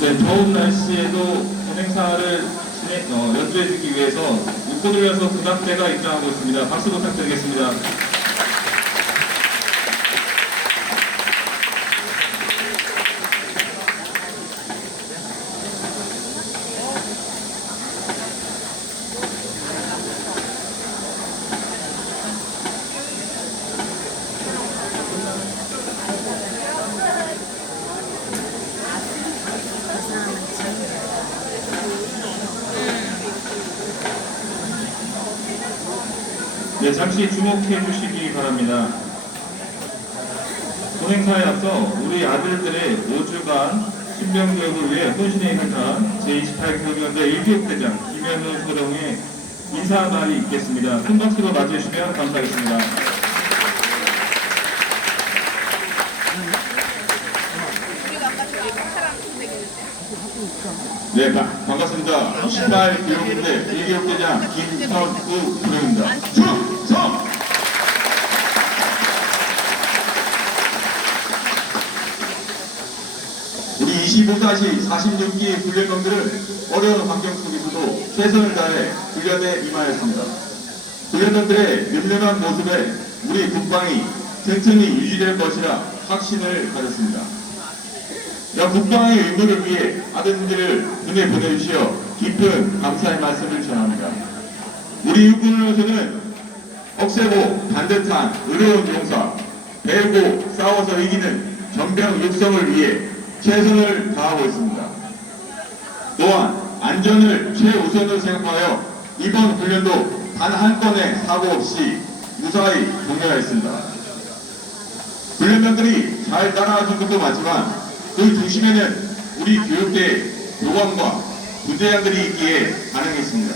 네, 더운 날씨에도 행사를 어, 연주해 주기 위해서 육고들려서 군악대가 입장하고 있습니다. 박수 부탁드리겠습니다. 네, 잠시 주목해 주시기 바랍니다. 본행사에 앞서 우리 아들들의 5주간 신병교육을 위해 힘을 다한 제28교육연대 1교육대장 김현우 소령의 인사 말이 있겠습니다. 큰 박수로 맞이해주시면 감사하겠습니다. 네, 바- 반갑습니다. 28교육대 1교육대장 김현우 소령입니다. 충성! 우리 25사시 46기 훈련병들은 어려운 환경 속에서도 최선을 다해 훈련에 임하였습니다. 훈련병들의 면면한 모습에 우리 국방이 튼튼히 유지될 것이라 확신을 가졌습니다. 야, 국방의 의무를 위해 아드님들을 눈에 보내주시어 깊은 감사의 말씀을 전합니다. 우리 육군으로서는 억세고 반듯한 의로운 용사, 배우고 싸워서 이기는 전병 육성을 위해 최선을 다하고 있습니다. 또한 안전을 최우선으로 생각하여 이번 훈련도 단 한 건의 사고 없이 무사히 종료하였습니다. 훈련병들이 잘 따라와 준 것도 맞지만 그 중심에는 우리 교육대 교관과 부대장들이 있기에 가능했습니다.